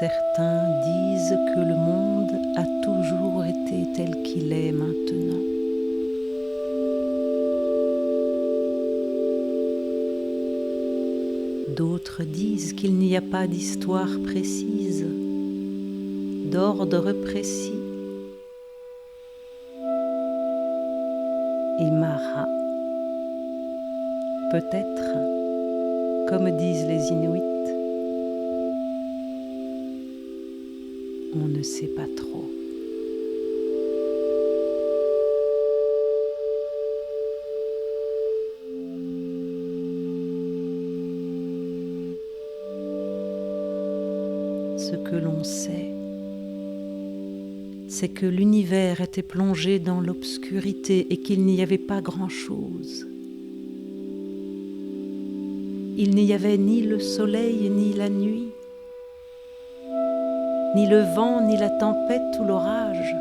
Certains disent que le monde a toujours été tel qu'il est maintenant. D'autres disent qu'il n'y a pas d'histoire précise, d'ordre précis. Et Mara, peut-être, comme disent les Inuits, on ne sait pas trop. Ce que l'on sait, c'est que l'univers était plongé dans l'obscurité et qu'il n'y avait pas grand-chose. Il n'y avait ni le soleil ni la nuit, ni le vent ni la tempête ou l'orage,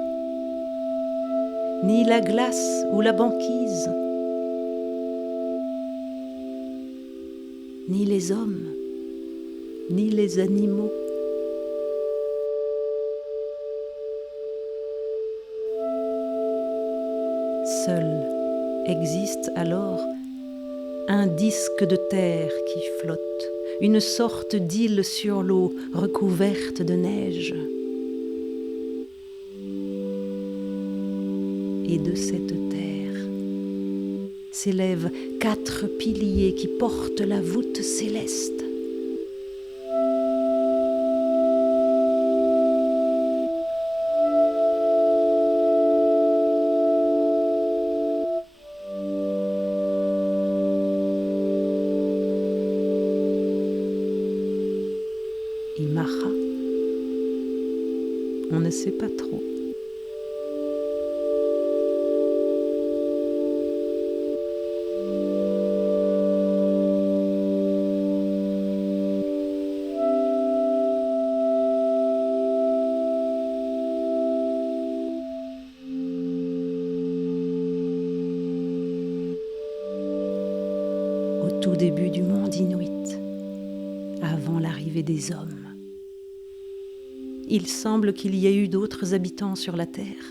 ni la glace ou la banquise, ni les hommes, ni les animaux. Seul existe alors un disque de terre qui flotte, une sorte d'île sur l'eau recouverte de neige. Et de cette terre s'élèvent 4 piliers qui portent la voûte céleste. Et Mara, on ne sait pas trop. Au tout début du monde inuit, avant l'arrivée des hommes, il semble qu'il y ait eu d'autres habitants sur la terre,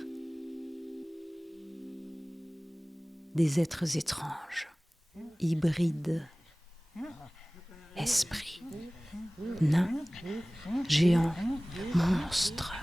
des êtres étranges, hybrides, esprits, nains, géants, monstres.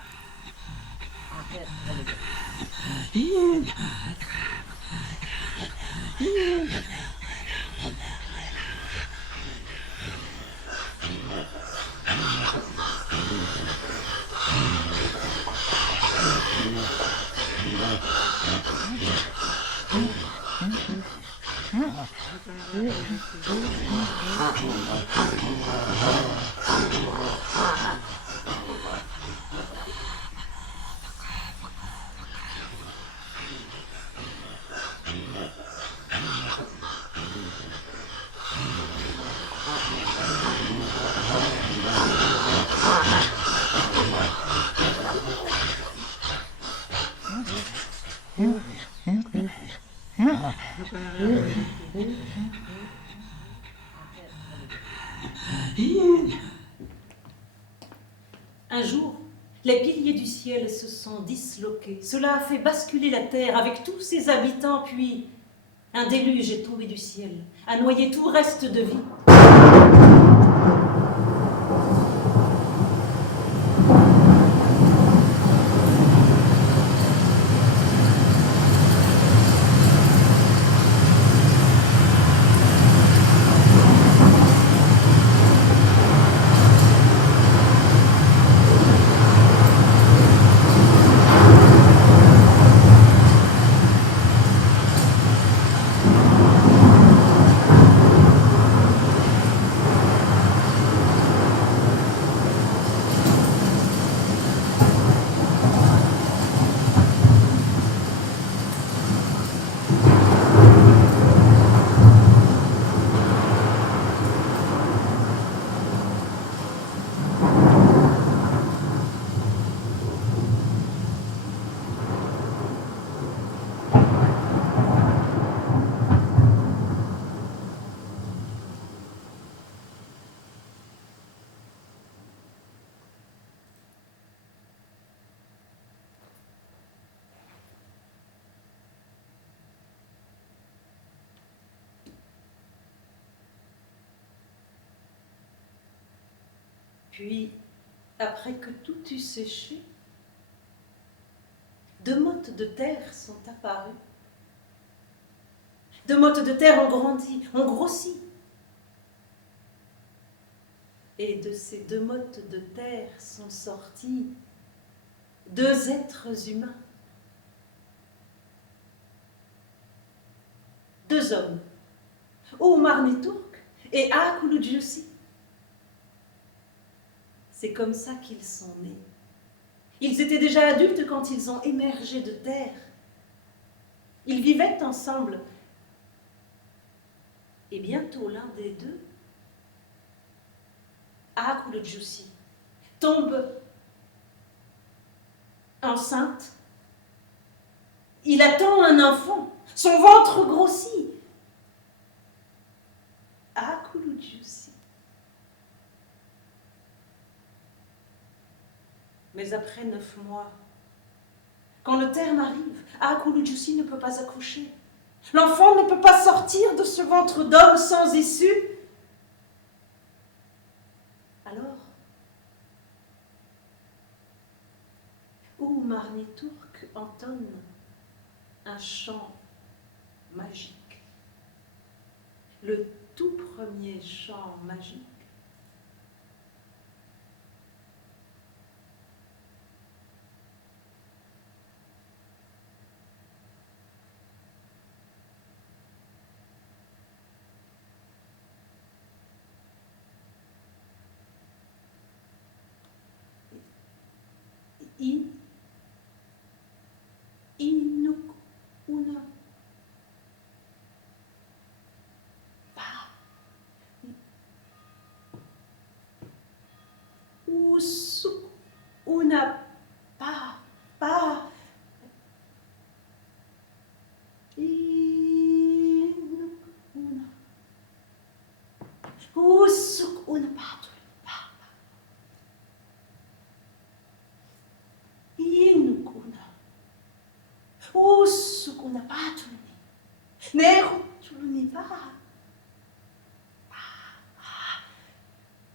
Un jour, les piliers du ciel se sont disloqués. Cela a fait basculer la terre avec tous ses habitants, puis un déluge est tombé du ciel, a noyé tout reste de vie. Puis, après que tout eut séché, 2 mottes de terre sont apparues. 2 mottes de terre ont grandi, ont grossi. Et de ces 2 mottes de terre sont sortis 2 êtres humains. 2 hommes, Umar Neturk et Akulujusi. C'est comme ça qu'ils sont nés. Ils étaient déjà adultes quand ils ont émergé de terre. Ils vivaient ensemble. Et bientôt, l'un des deux, Akulujusi, tombe enceinte. Il attend un enfant. Son ventre grossit. Akulujusi. Mais après 9 mois, quand le terme arrive, Akulujusi ne peut pas accoucher. L'enfant ne peut pas sortir de ce ventre d'homme sans issue. Alors, Umar Neturk entonne un chant magique. Le tout premier chant magique. Inuk una pa usuk una pa inuk una usuk una pa inuk una usuk una patulni neru tulni pa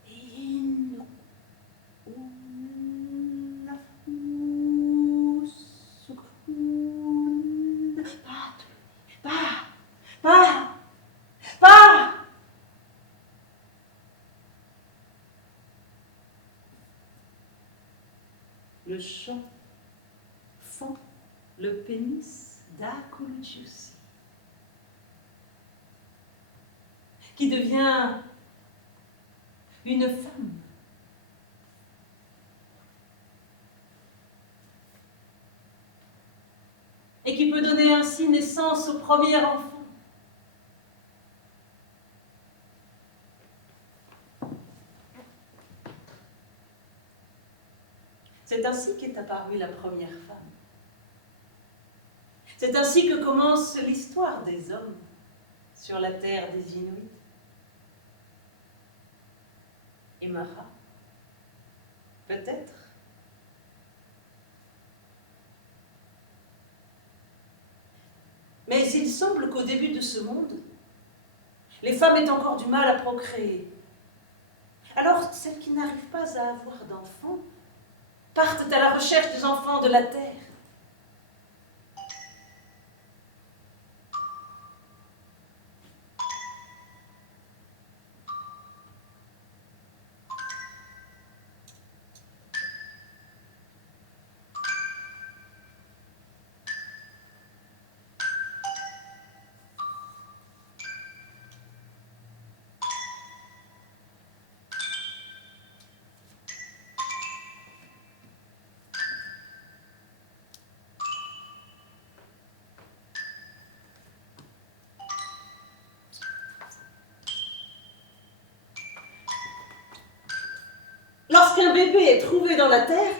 inuk una usuk una patulni pa. Le chant fend le pénis d'Akulujusi, qui devient une femme. Et qui peut donner ainsi naissance au premier enfant. C'est ainsi qu'est apparue la première femme. C'est ainsi que commence l'histoire des hommes sur la terre des Inuits. Et Mara, peut-être. Mais il semble qu'au début de ce monde, les femmes aient encore du mal à procréer. Alors, celles qui n'arrivent pas à avoir d'enfants partent à la recherche des enfants de la terre. Lorsqu'un bébé est trouvé dans la terre,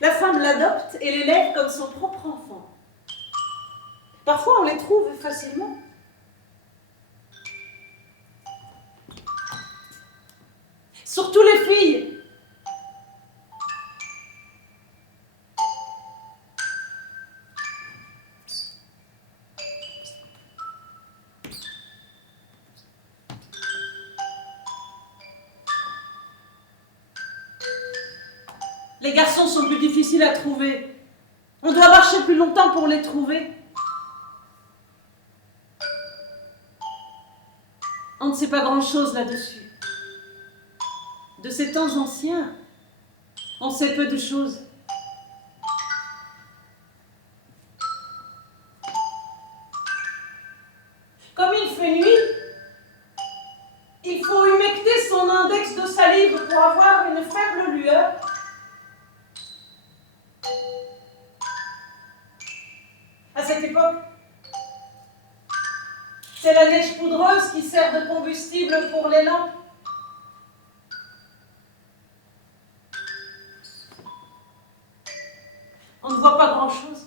la femme l'adopte et l'élève comme son propre enfant. Parfois, on les trouve facilement. Surtout les filles. Les garçons sont plus difficiles à trouver. On doit marcher plus longtemps pour les trouver. On ne sait pas grand-chose là-dessus. De ces temps anciens, on sait peu de choses. Comme il fait nuit, il faut humecter son index de salive pour avoir une faible lueur. À cette époque, c'est la neige poudreuse qui sert de combustible pour les lampes. On ne voit pas grand-chose.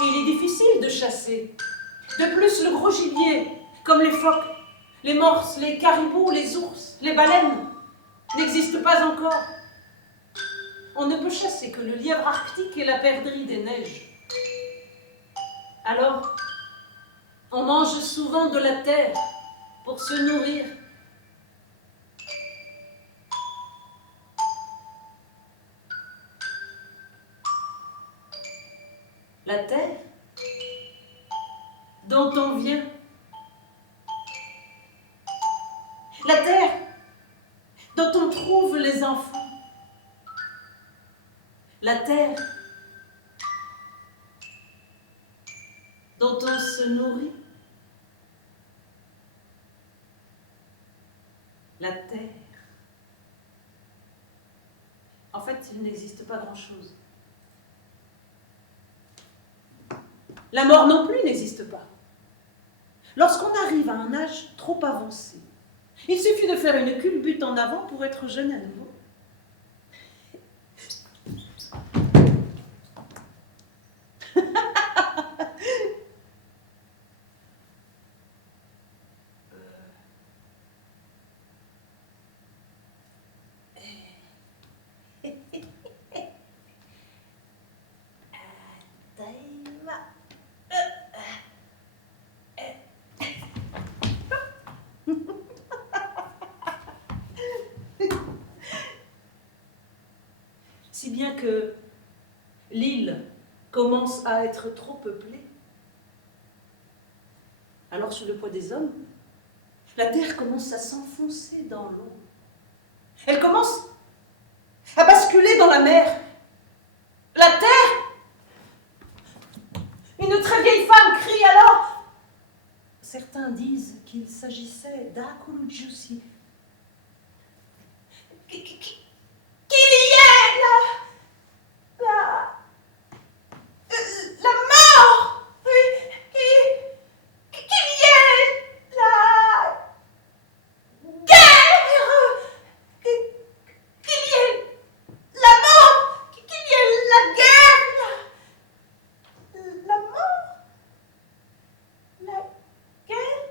Et il est difficile de chasser. De plus, le gros gibier, comme les phoques, les morses, les caribous, les ours, les baleines, n'existe pas encore. On ne peut chasser que le lièvre arctique et la perdrix des neiges. Alors, on mange souvent de la terre pour se nourrir. La terre dont on vient. La terre dont on trouve les enfants. La terre dont on se nourrit. La terre. En fait, il n'existe pas grand-chose. La mort non plus n'existe pas. Lorsqu'on arrive à un âge trop avancé, il suffit de faire une culbute en avant pour être jeune à nouveau. Si bien que l'île commence à être trop peuplée, alors sous le poids des hommes, la terre commence à s'enfoncer dans l'eau. Elle commence à basculer dans la mer. La terre! Une très vieille femme crie alors. Certains disent qu'il s'agissait d'Akulujusi. Qu'il y ait la mort! Oui, qu'il y ait la guerre! Qu'il y ait la mort! Qu'il y ait la guerre! La mort? La guerre?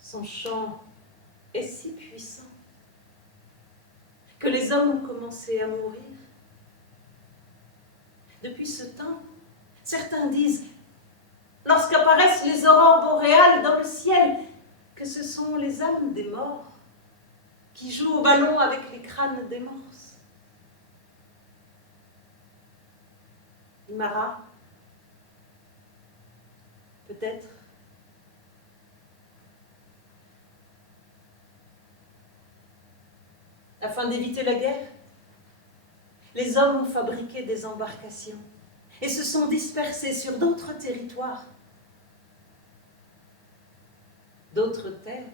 Son chant est si puissant que les hommes ont commencé à mourir. Depuis ce temps, certains disent, lorsqu'apparaissent les aurores boréales dans le ciel, que ce sont les âmes des morts qui jouent au ballon avec les crânes des morses. Imara, peut-être. Afin d'éviter la guerre, les hommes ont fabriqué des embarcations et se sont dispersés sur d'autres territoires, d'autres terres.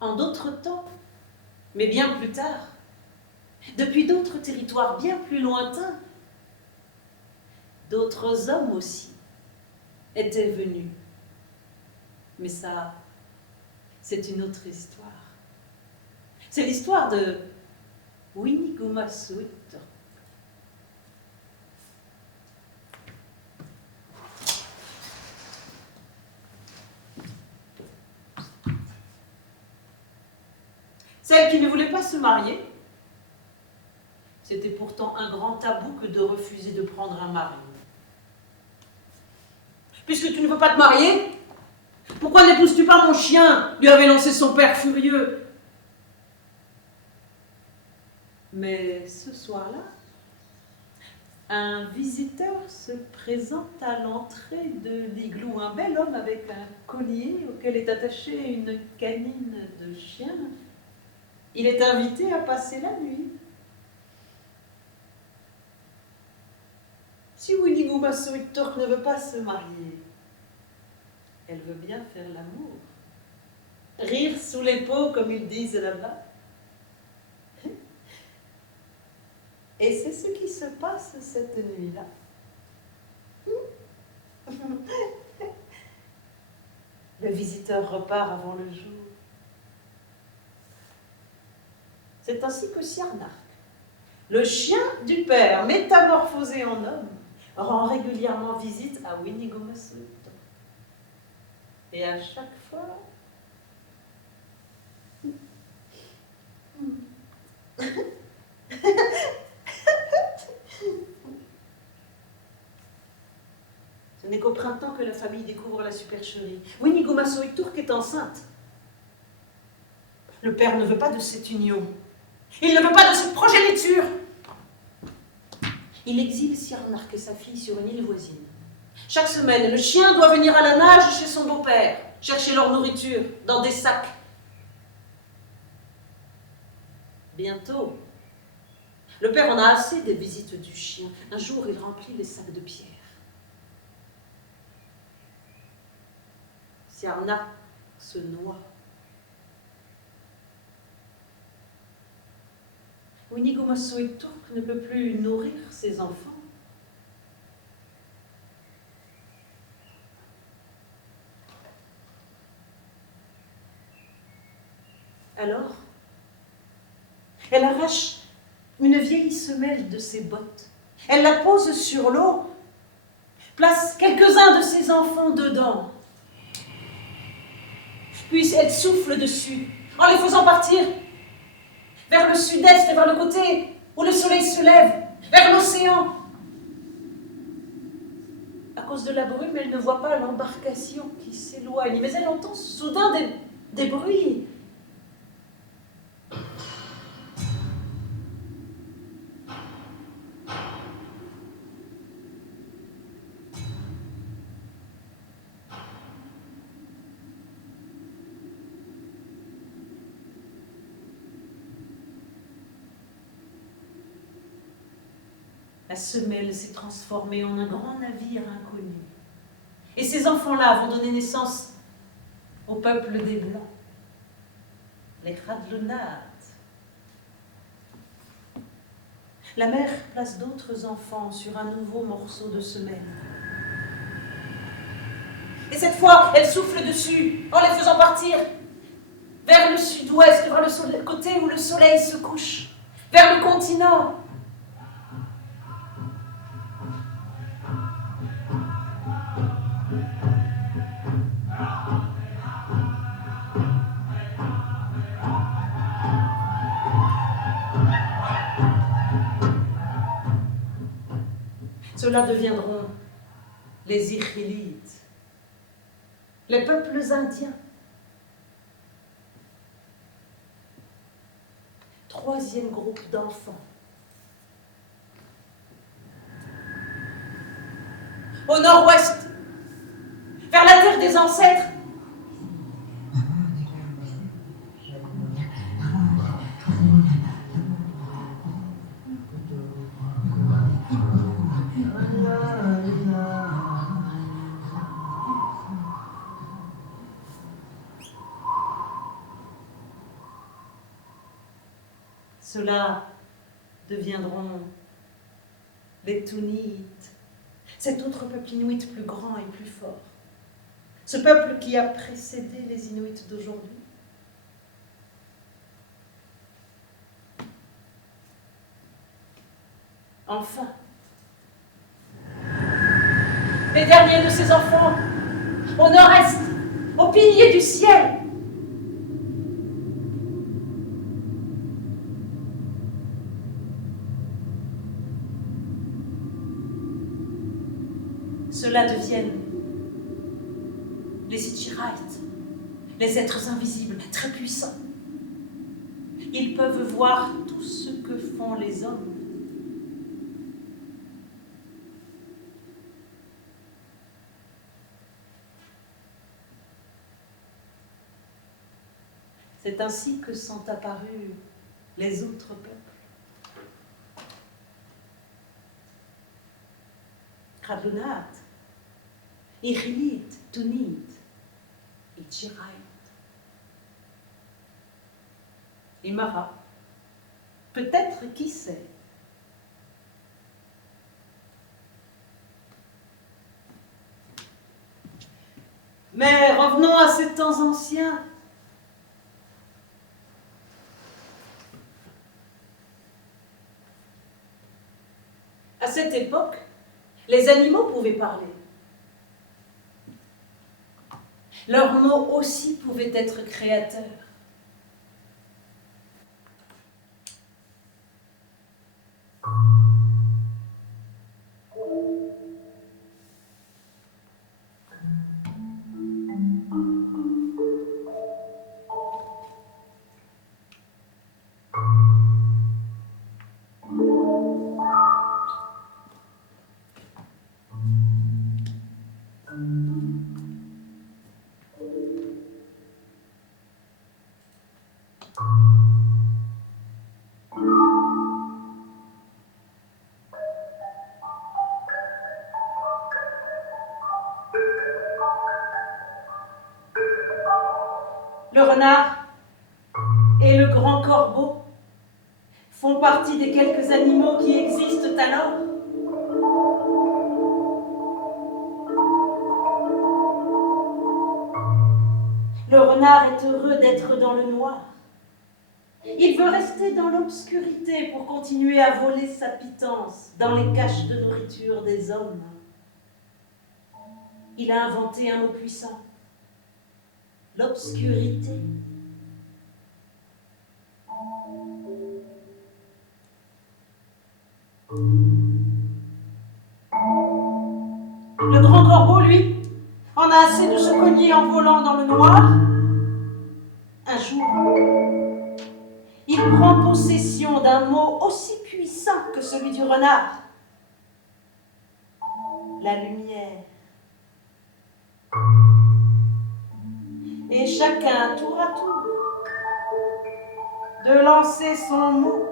En d'autres temps, mais bien plus tard, depuis d'autres territoires bien plus lointains, d'autres hommes aussi étaient venus. Mais ça, c'est une autre histoire. C'est l'histoire de Winigumasuit. Celle qui ne voulait pas se marier, c'était pourtant un grand tabou que de refuser de prendre un mari. Puisque tu ne veux pas te marier, pourquoi n'épouses-tu pas mon chien lui avait lancé son père furieux. Mais ce soir-là, un visiteur se présente à l'entrée de l'igloo, un bel homme avec un collier auquel est attachée une canine de chien. Il est invité à passer la nuit. Si Winigumasuit Turk ne veut pas se marier, elle veut bien faire l'amour. Rire sous les peaux, comme ils disent là-bas. Et c'est ce qui se passe cette nuit-là. Le visiteur repart avant le jour. C'est ainsi que Siarnark, le chien du père métamorphosé en homme, rend régulièrement visite à Winigumasuit. Et à chaque fois, ce n'est qu'au printemps que la famille découvre la supercherie. Winigumasuit Turk est enceinte. Le père ne veut pas de cette union. Il ne veut pas de cette progéniture. Il exile Siarnark et sa fille sur une île voisine. Chaque semaine, le chien doit venir à la nage chez son beau-père, chercher leur nourriture dans des sacs. Bientôt, le père en a assez des visites du chien. Un jour, il remplit les sacs de pierre. Siarnark se noie. Winigumasuit Turk ne peut plus nourrir ses enfants. Alors, elle arrache une vieille semelle de ses bottes. Elle la pose sur l'eau, place quelques-uns de ses enfants dedans. Puis elle souffle dessus, en les faisant partir vers le sud-est et vers le côté où le soleil se lève, vers l'océan. À cause de la brume, elle ne voit pas l'embarcation qui s'éloigne, mais elle entend soudain des bruits. La semelle s'est transformée en un grand navire inconnu. Et ces enfants-là vont donner naissance au peuple des Blancs, les Radlunat. La mère place d'autres enfants sur un nouveau morceau de semelle. Et cette fois, elle souffle dessus en les faisant partir vers le sud-ouest, vers le côté où le soleil se couche, vers le continent. Ceux-là deviendront les Ichilites, les peuples indiens. Troisième groupe d'enfants. Au nord-ouest, vers la terre des ancêtres. Ceux-là deviendront les Tunites, cet autre peuple inuit plus grand et plus fort. Ce peuple qui a précédé les Inuits d'aujourd'hui. Enfin, les derniers de ces enfants, au nord-est, au pilier du ciel. Ceux-là deviennent les Sitchirites, les êtres invisibles, très puissants. Ils peuvent voir tout ce que font les hommes. C'est ainsi que sont apparus les autres peuples. Radunat, Ichilit, Tunit, Itchirite. Et Mara, peut-être, qui sait. Mais revenons à ces temps anciens. À cette époque, les animaux pouvaient parler. Leurs mots aussi pouvaient être créateurs. Le renard et le grand corbeau font partie des quelques animaux qui existent alors. Le renard est heureux d'être dans le noir. Il veut rester dans l'obscurité pour continuer à voler sa pitance dans les caches de nourriture des hommes. Il a inventé un mot puissant. L'obscurité. Le grand corbeau, lui, en a assez de se cogner en volant dans le noir. Un jour, il prend possession d'un mot aussi puissant que celui du renard. La lumière. Et chacun, tour à tour, de lancer son mot.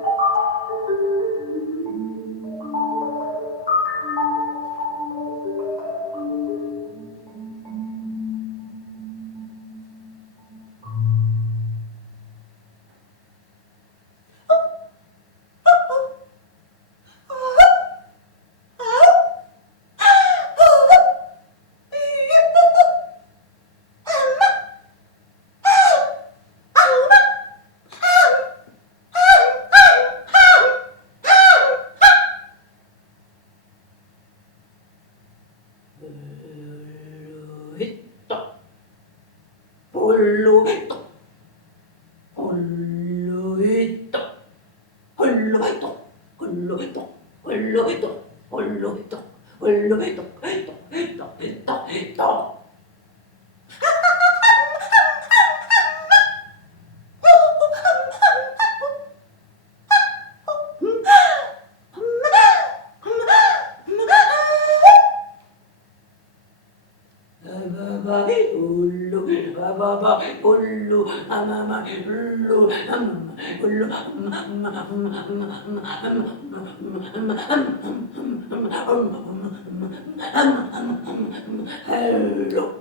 Hello.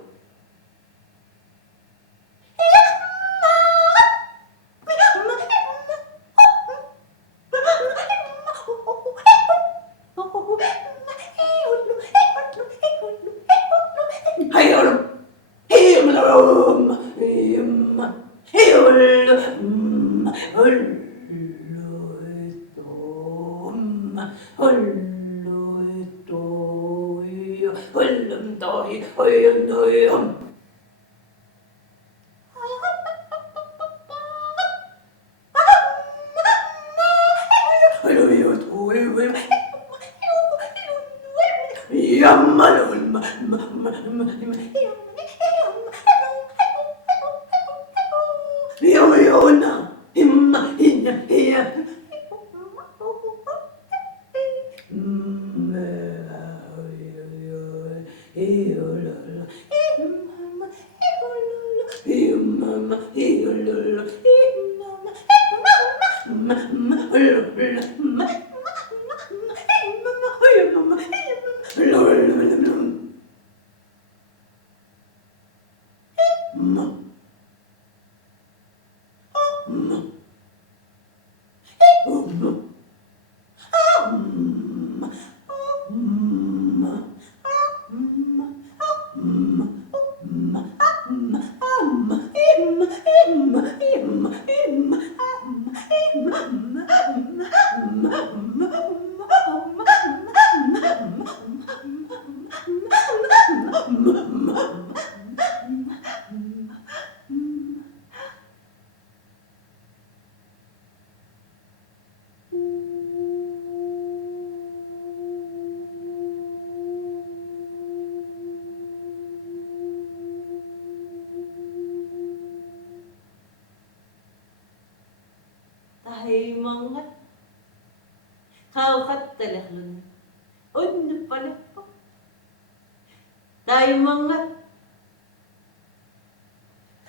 Mga kaukat telehun unnu paleppo tai mga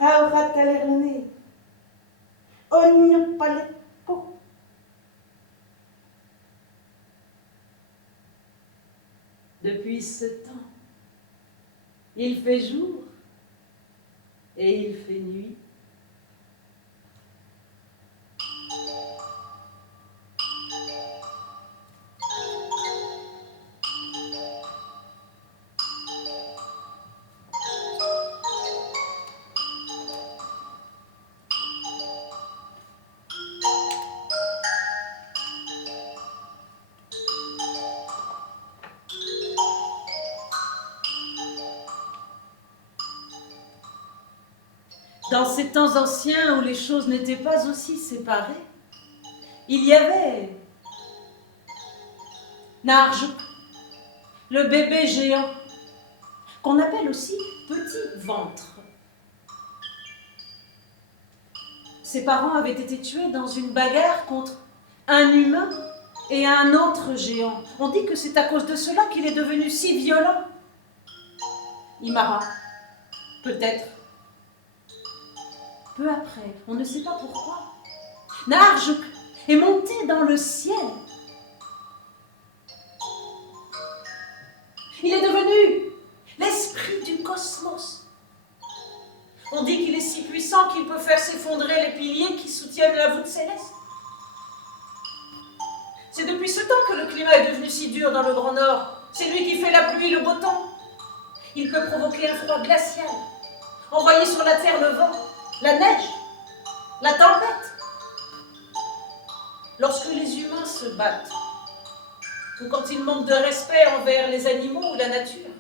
kaukat telehun unnu paleppo. Depuis ce temps, il fait jour et il fait nuit. Dans ces temps anciens où les choses n'étaient pas aussi séparées, il y avait Narjuk, le bébé géant, qu'on appelle aussi petit ventre. Ses parents avaient été tués dans une bagarre contre un humain et un autre géant. On dit que c'est à cause de cela qu'il est devenu si violent. Imara, peut-être. Peu après, on ne sait pas pourquoi, Narjuk est monté dans le ciel. Il est devenu l'esprit du cosmos. On dit qu'il est si puissant qu'il peut faire s'effondrer les piliers qui soutiennent la voûte céleste. C'est depuis ce temps que le climat est devenu si dur dans le Grand Nord. C'est lui qui fait la pluie et le beau temps. Il peut provoquer un froid glacial, envoyer sur la terre le vent, la neige, la tempête. Lorsque les humains se battent, ou quand ils manquent de respect envers les animaux ou la nature,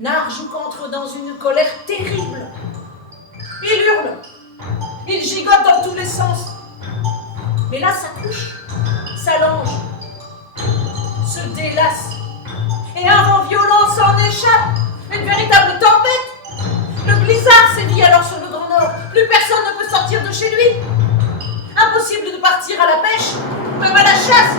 Narjuk entre dans une colère terrible. Il hurle, il gigote dans tous les sens. Mais là, s'accouche, s'allonge, se délasse. Et échappe. Une véritable tempête. Le blizzard sévit alors sur le Grand Nord. Plus personne ne peut sortir de chez lui. Impossible de partir à la pêche, même à la chasse.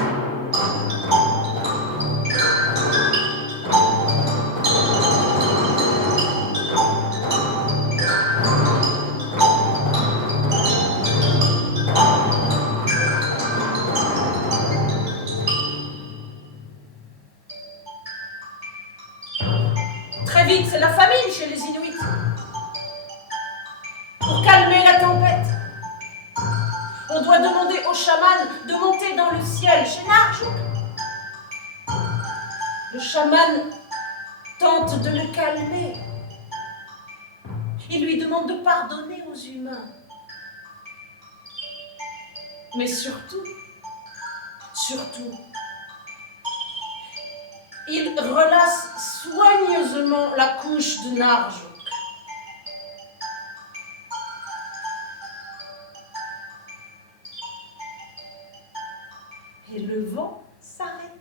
Très vite, c'est la famine chez les Inuits. Pour calmer la tempête, on doit demander au chaman de monter dans le ciel chez Narjuk. Le chaman tente de le calmer. Il lui demande de pardonner aux humains. Mais surtout, il relasse soigneusement la couche de Narjuk. Et le vent s'arrête.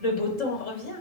Le beau temps revient.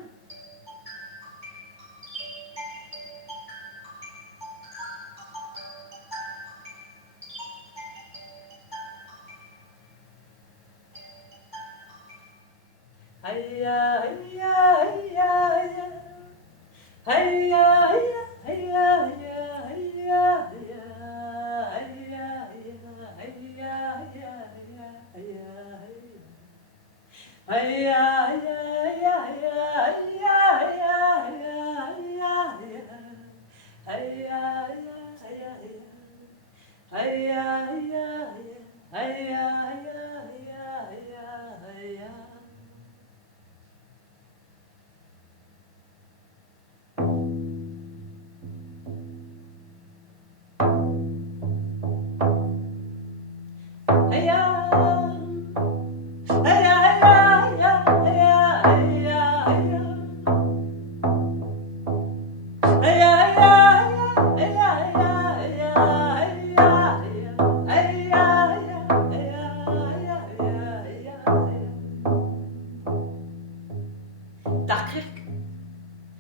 Darkrek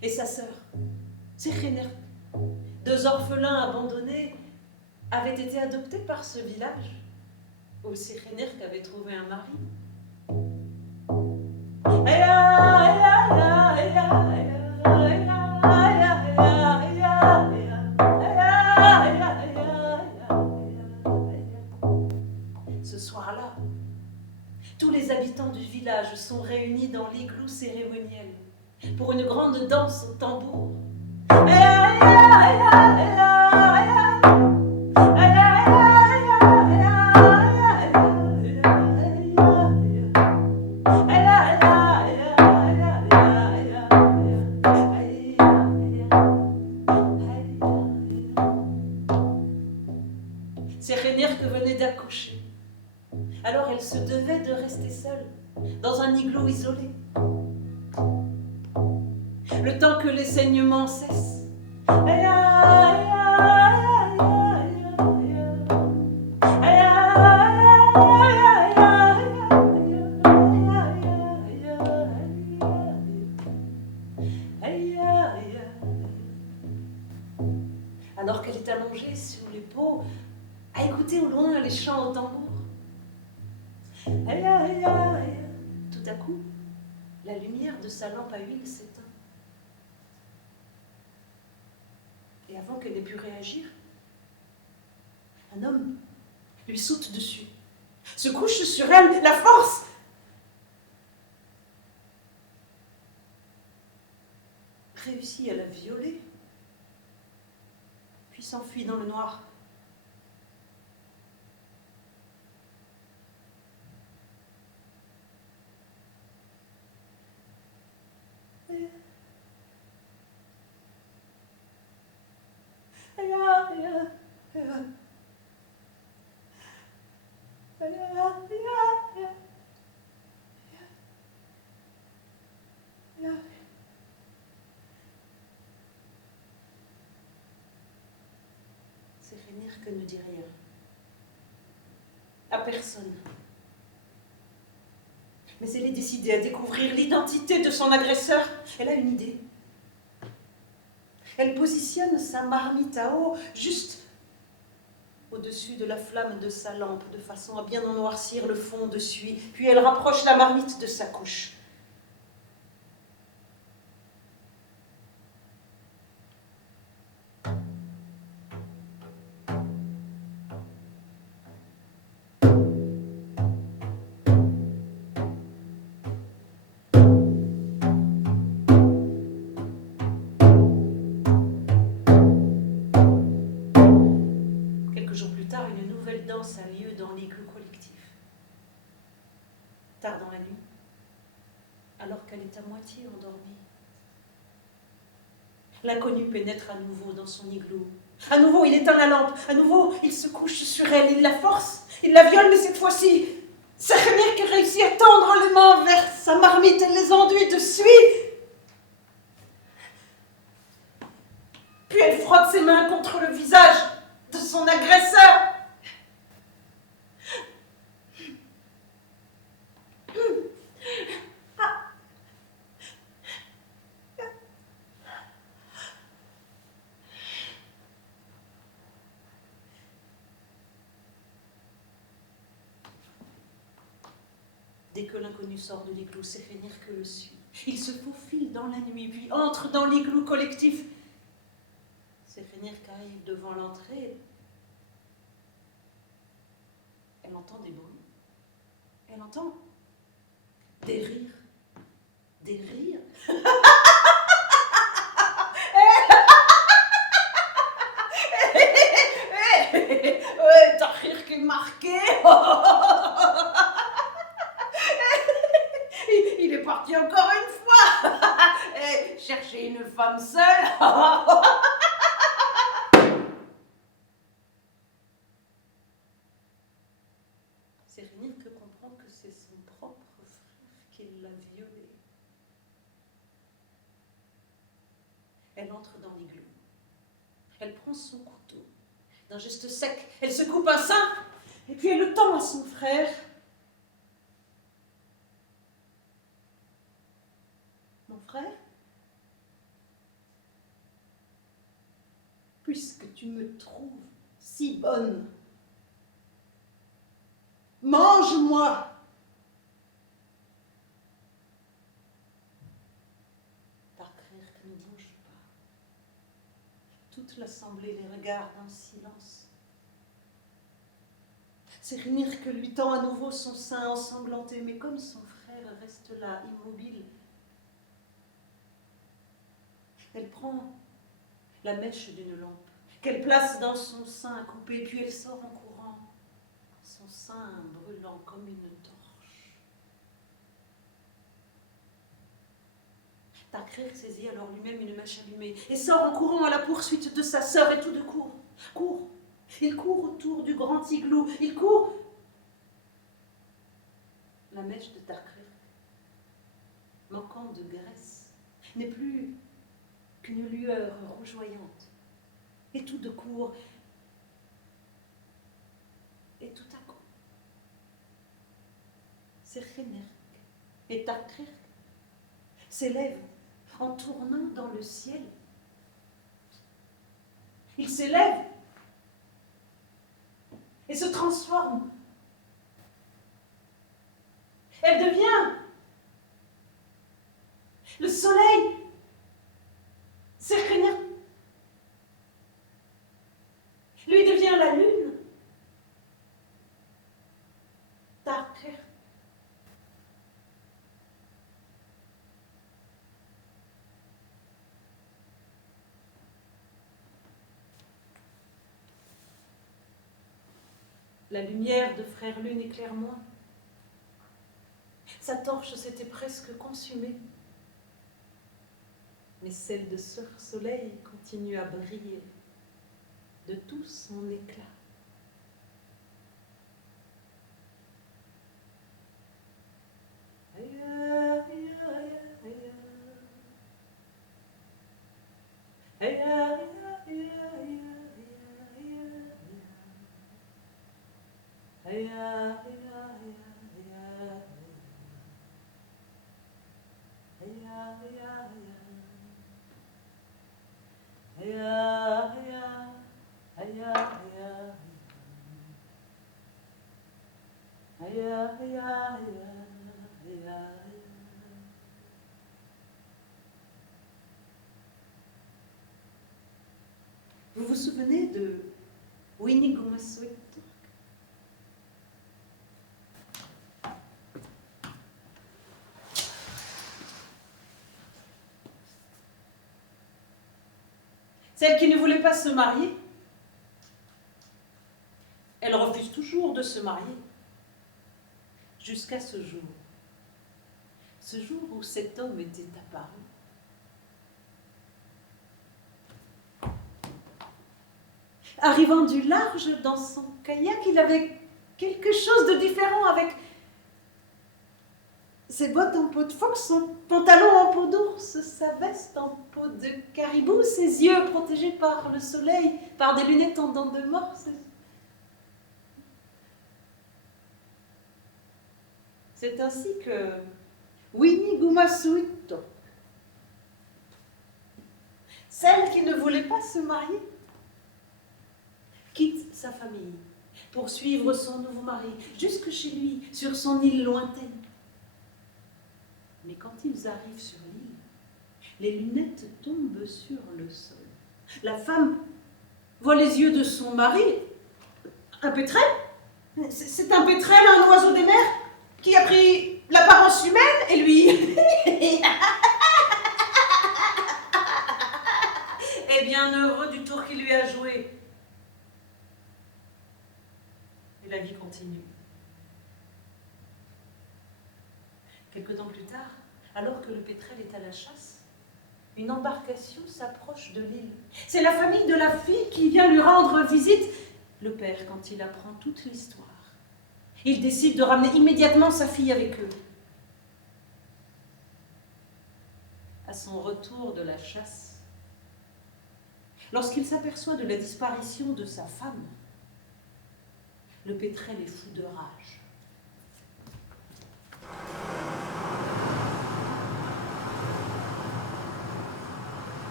et sa sœur, Sechenerk, deux orphelins abandonnés, avaient été adoptés par ce village où Sechenerk avait trouvé un mari. Ce soir-là, tous les habitants du village sont réunis dans l'igloo cérémoniel pour une grande danse au tambour. Sechenerk venait d'accoucher. Alors elle se devait de rester seule, dans un igloo isolé. Le temps que les saignements cessent. Alors qu'elle est allongée sur les pots, à écouter au loin les chants au tambour. Tout à coup, la lumière de sa lampe à huile s'éteint. Et avant qu'elle ait pu réagir, un homme lui saute dessus, se couche sur elle, la force. Réussit à la violer, puis s'enfuit dans le noir. Sérénirque ne dit rien. À personne. Mais elle est décidée à découvrir l'identité de son agresseur. Elle a une idée. Elle positionne sa marmite à eau juste au-dessus de la flamme de sa lampe, de façon à bien en noircir le fond de suie. Puis elle rapproche la marmite de sa couche. Quelques jours plus tard, une nouvelle danse a lieu dans l'igloo collectif. Tard dans la nuit, alors qu'elle est à moitié endormie, l'inconnu pénètre à nouveau dans son igloo. À nouveau, il éteint la lampe. À nouveau, il se couche sur elle. Il la force, il la viole, mais cette fois-ci, Sérénirque réussit à tendre les mains vers sa marmite et les enduit de suie. Puis elle frotte ses mains contre le visage de son agresseur. Dès que l'inconnu sort de l'igloo, Sérénirque le suit. Il se faufile dans la nuit, puis entre dans l'igloo collectif. Sérénirque arrive devant l'entrée. Elle entend des bruits. Elle entend des rires. Des rires. Ouais, t'as rire qui est marqué. Il est parti encore une fois. Chercher une femme seule. Sérénirque comprend que c'est son propre frère qui l'a violée. Elle entre dans l'igloo. Elle prend son couteau. D'un geste sec, elle se coupe un sein, et puis elle le tend à son frère. Mon frère, puisque tu me trouves si bonne, mange-moi. Darkrirk ne bouge pas. Toute l'assemblée les regarde en silence. Sérénirque lui tend à nouveau son sein ensanglanté, mais comme son frère reste là, immobile, elle prend la mèche d'une lampe, qu'elle place dans son sein à couper, puis elle sort en courant, son sein brûlant comme une torche. Darkrirk saisit alors lui-même une mèche allumée et sort en courant à la poursuite de sa sœur, et tout de court. Il court autour du grand igloo, il court. La mèche de Darkrirk, manquant de graisse, n'est plus qu'une lueur rougeoyante. Et tout de court, et tout à coup, Sérénirque et Darkrirk s'élèvent en tournant dans le ciel. Ils s'élèvent et se transforment. Elle devient le soleil. Sérénirque lui devient la lune. Darkrirk la lumière de Frère Lune éclaire moins. Sa torche s'était presque consumée. Mais celle de Sœur Soleil continue à briller de tout son éclat. Vous vous souvenez de Winnie Goumassuet? Celle qui ne voulait pas se marier. Elle refuse toujours de se marier. Jusqu'à ce jour. Ce jour où cet homme était apparu. Arrivant du large dans son kayak, il avait quelque chose de différent avec ses bottes en peau de phoque, son pantalon en peau d'ours, sa veste en peau de caribou, ses yeux protégés par le soleil, par des lunettes en dents de morse. C'est ainsi que Winnie Goumassuet, celle qui ne voulait pas se marier, quitte sa famille pour suivre son nouveau mari jusque chez lui, sur son île lointaine. Mais quand ils arrivent sur l'île, les lunettes tombent sur le sol. La femme voit les yeux de son mari. Un pétrel? C'est un pétrel, un oiseau des mers, qui a pris l'apparence humaine et lui... est bien heureux du tour qu'il lui a joué. Et la vie continue. Quelque temps plus tard, alors que le pétrel est à la chasse, une embarcation s'approche de l'île. C'est la famille de la fille qui vient lui rendre visite. Le père, quand il apprend toute l'histoire, il décide de ramener immédiatement sa fille avec eux. À son retour de la chasse, lorsqu'il s'aperçoit de la disparition de sa femme, le pétrel est fou de rage.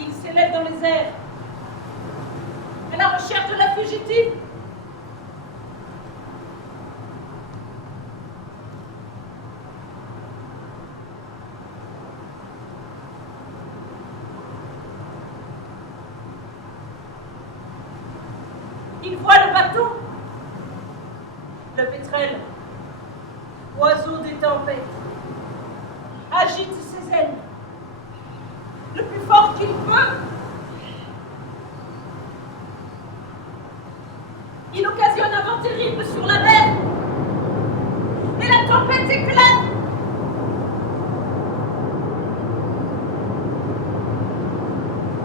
Il s'élève dans les airs à la recherche de la fugitive. Il voit le bateau, le pétrel, oiseau des tempêtes, agite ses ailes le plus fort qu'il peut. Il occasionne un vent terrible sur la mer et la tempête éclate.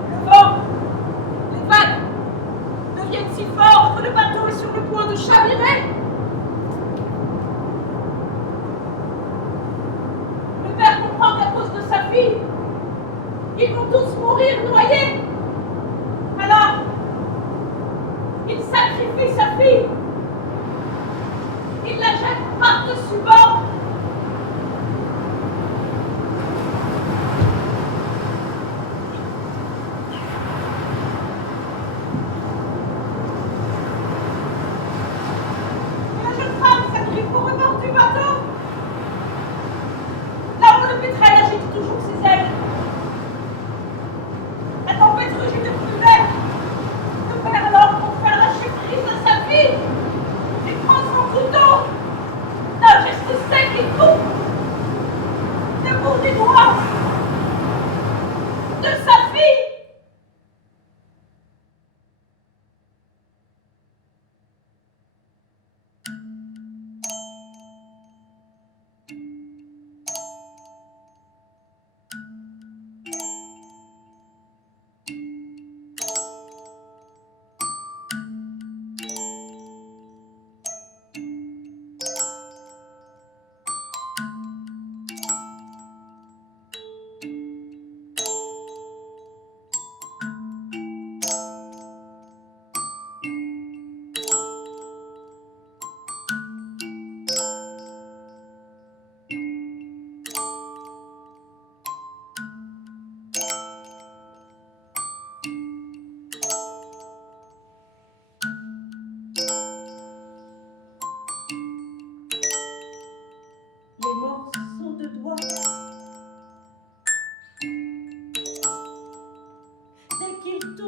Le vent, les vagues deviennent si forts que le bateau est sur le point de chavirer. Le père comprend qu'à cause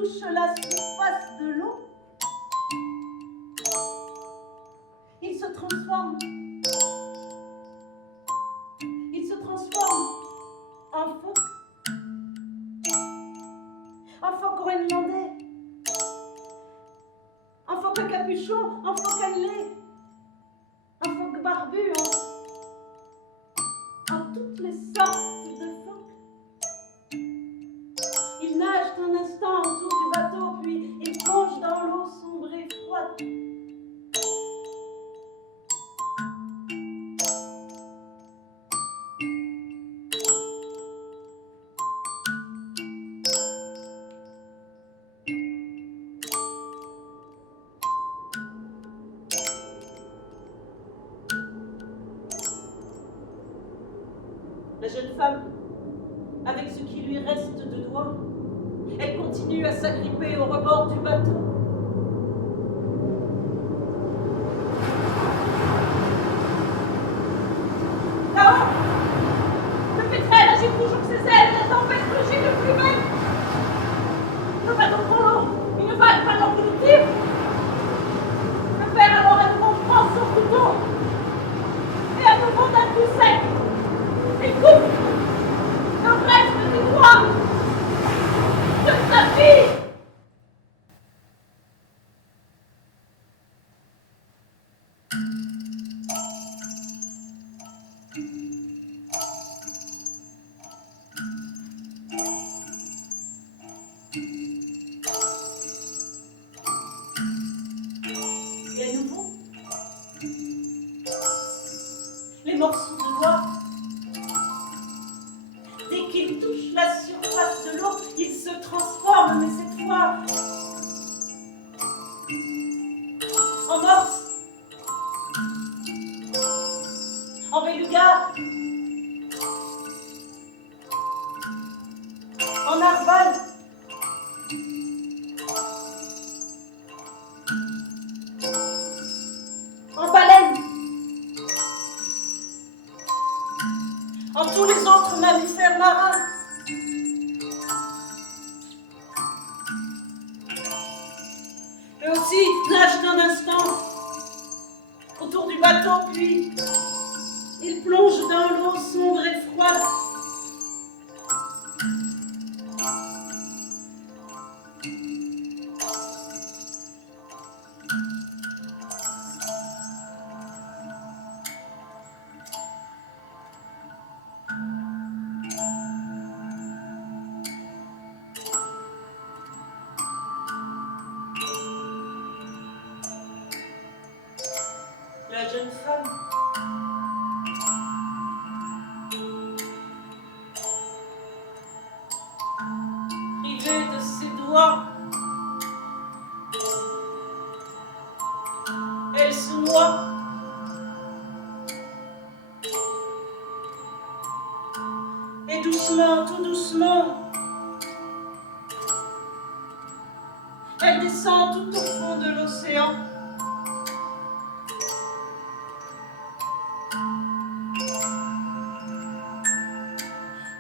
touche la surface de l'eau, il se transforme. Il se transforme en phoque groenlandais, en phoque à capuchon, en phoque annelé, en phoque barbu, en toutes les sortes de phoques. Il nage un instant autour du bateau, puis il plonge dans l'eau sombre et froide. La jeune femme, avec ce qui lui reste de doigts, elle continue à s'agripper au rebord du bateau. Là-haut, le pétrel agite toujours ses ailes, la tempête rugit de plus belle. Le bateau prend l'eau, une vague va l'engloutir. Le père alors à nouveau prend son couteau, et à nouveau d'un coup sec, il coupe le reste du doigt de sa fille. Et à nouveau, les morceaux de doigts, dès qu'ils touchent la surface de l'eau, ils se transforment, mais cette fois en morse, en beluga, en narval, en baleine, en tous les autres mammifères marins. Eux aussi nagent un instant autour du bateau, puis ils plongent dans l'eau sombre et froide. La jeune femme, privée de ses doigts, elle se noie. Et doucement, tout doucement, elle descend tout au fond de l'océan.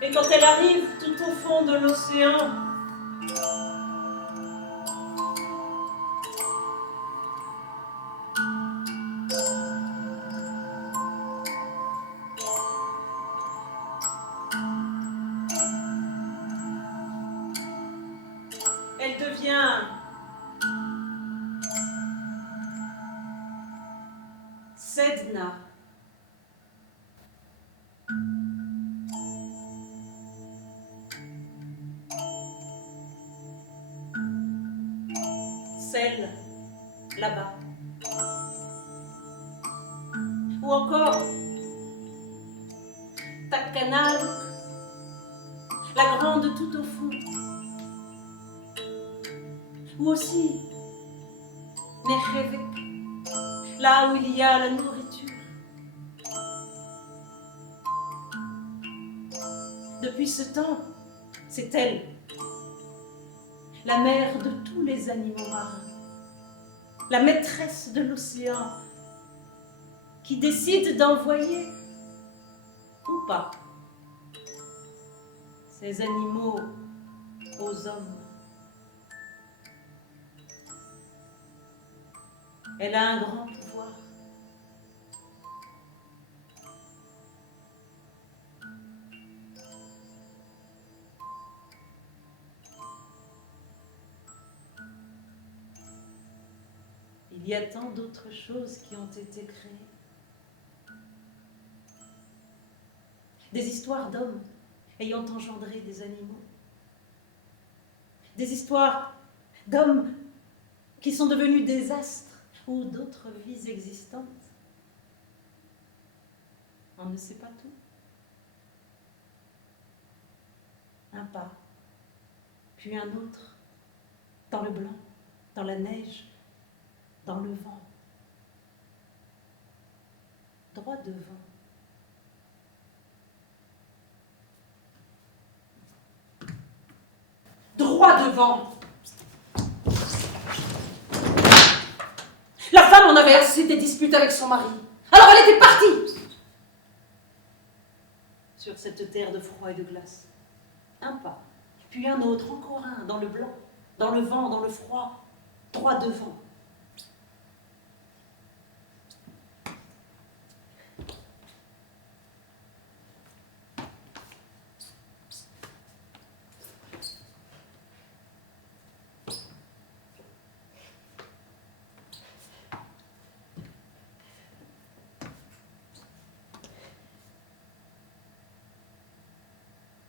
Et quand elle arrive tout au fond de l'océan, elle devient Sedna. Celle là-bas. Ou encore Takkanaluk, la grande tout au fond. Ou aussi Nechevek, là où il y a la nourriture. Depuis ce temps, c'est elle, la mère de tous les animaux marins, la maîtresse de l'océan, qui décide d'envoyer ou pas ces animaux aux hommes. Elle a un grand pouvoir. Il y a tant d'autres choses qui ont été créées. Des histoires d'hommes ayant engendré des animaux. Des histoires d'hommes qui sont devenus des astres ou d'autres vies existantes. On ne sait pas tout. Un pas, puis un autre, dans le blanc, dans la neige, dans le vent, droit devant. Droit devant. La femme en avait assez des disputes avec son mari. Alors elle était partie. Sur cette terre de froid et de glace. Un pas, puis un autre, encore un, dans le blanc, dans le vent, dans le froid, droit devant.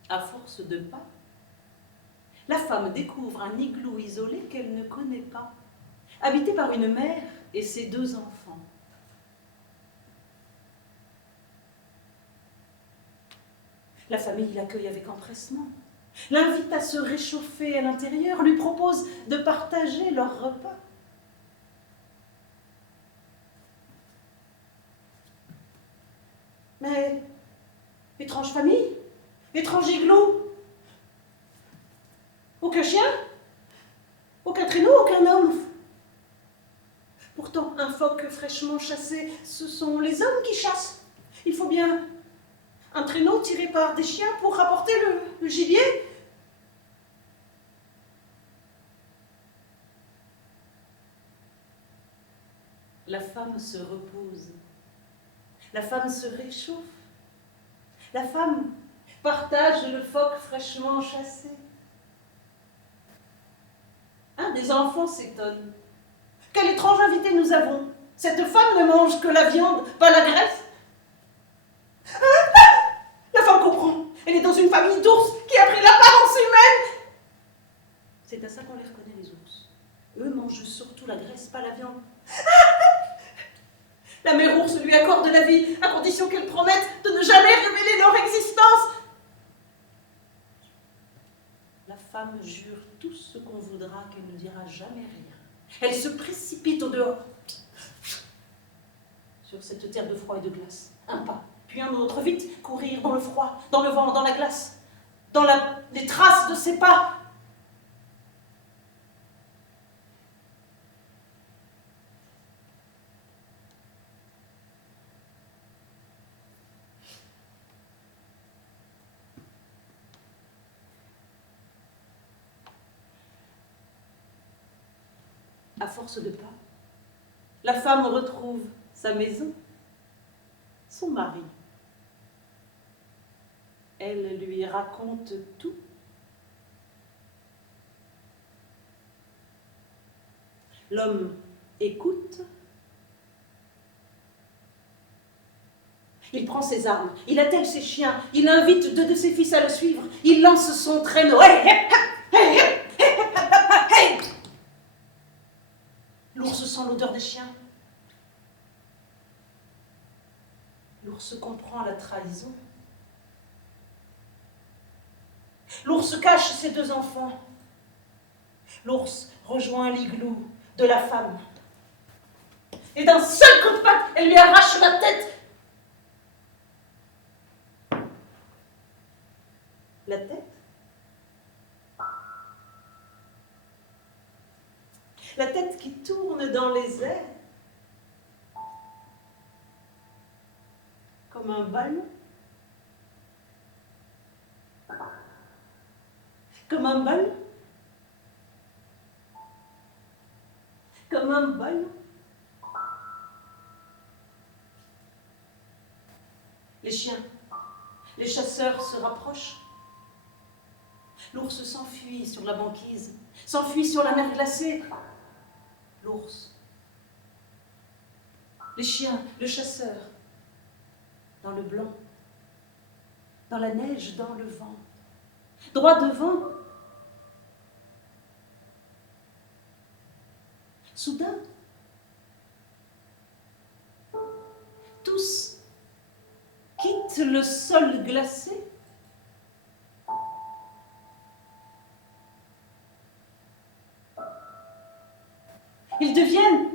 À force de pas, la femme découvre un igloo isolé qu'elle ne connaît pas, habité par une mère et ses 2 enfants. La famille l'accueille avec empressement, l'invite à se réchauffer à l'intérieur, lui propose de partager leur repas. Mais, étrange famille, étrange igloo, aucun chien, aucun traîneau, aucun homme. Pourtant, un phoque fraîchement chassé, ce sont les hommes qui chassent. Il faut bien un traîneau tiré par des chiens pour rapporter le gibier. La femme se repose. La femme se réchauffe. La femme partage le phoque fraîchement chassé. Un des enfants s'étonne. Quel étrange invité nous avons. Cette femme ne mange que la viande, pas la graisse. La femme comprend. Elle est dans une famille d'ours qui a pris l'apparence humaine. C'est à ça qu'on les reconnaît, les ours. Eux mangent surtout la graisse, pas la viande. La mère ours lui accorde la vie, à condition qu'elle promette de ne jamais révéler leur existence. La femme jure tout ce qu'on voudra qu'elle ne dira jamais rien. Elle se précipite au dehors. Sur cette terre de froid et de glace. Un pas, puis un autre. Vite, courir dans le froid, dans le vent, dans la glace. Dans les traces de ses pas. À force de pas, la femme retrouve sa maison, son mari. Elle lui raconte tout. L'homme écoute. Il prend ses armes, il attelle ses chiens, il invite 2 de ses fils à le suivre, il lance son traîneau. L'ours sent l'odeur des chiens. L'ours comprend la trahison. L'ours cache ses 2 enfants. L'ours rejoint l'igloo de la femme. Et d'un seul coup de patte, elle lui arrache la tête. La tête? La tête qui tourne dans les airs. Comme un ballon. Comme un ballon. Comme un ballon. Les chiens, les chasseurs se rapprochent. L'ours s'enfuit sur la banquise, s'enfuit sur la mer glacée. L'ours, les chiens, le chasseur, dans le blanc, dans la neige, dans le vent, droit devant. Soudain, tous quittent le sol glacé. Ils deviennent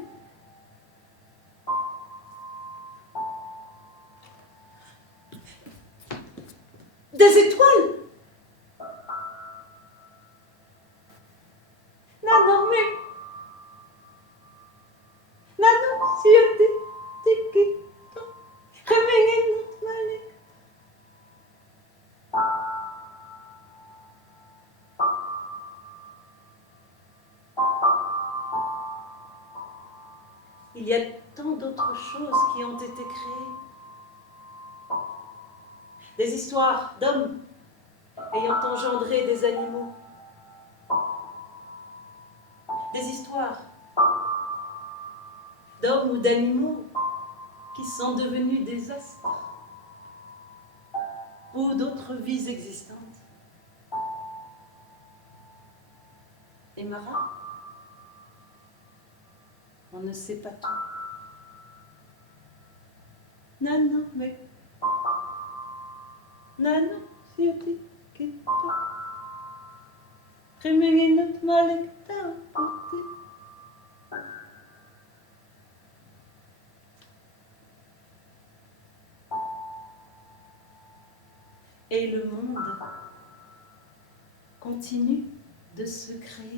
des étoiles. Nano, mais Nano, si je tiki, remengin not malik. Il y a tant d'autres choses qui ont été créées. Des histoires d'hommes ayant engendré des animaux. Des histoires d'hommes ou d'animaux qui sont devenus des astres ou d'autres vies existantes. Et Mara, on ne sait pas tout. Nano, mais Nano, si je dis que Remenginot malik taputi. Et le monde continue de se créer.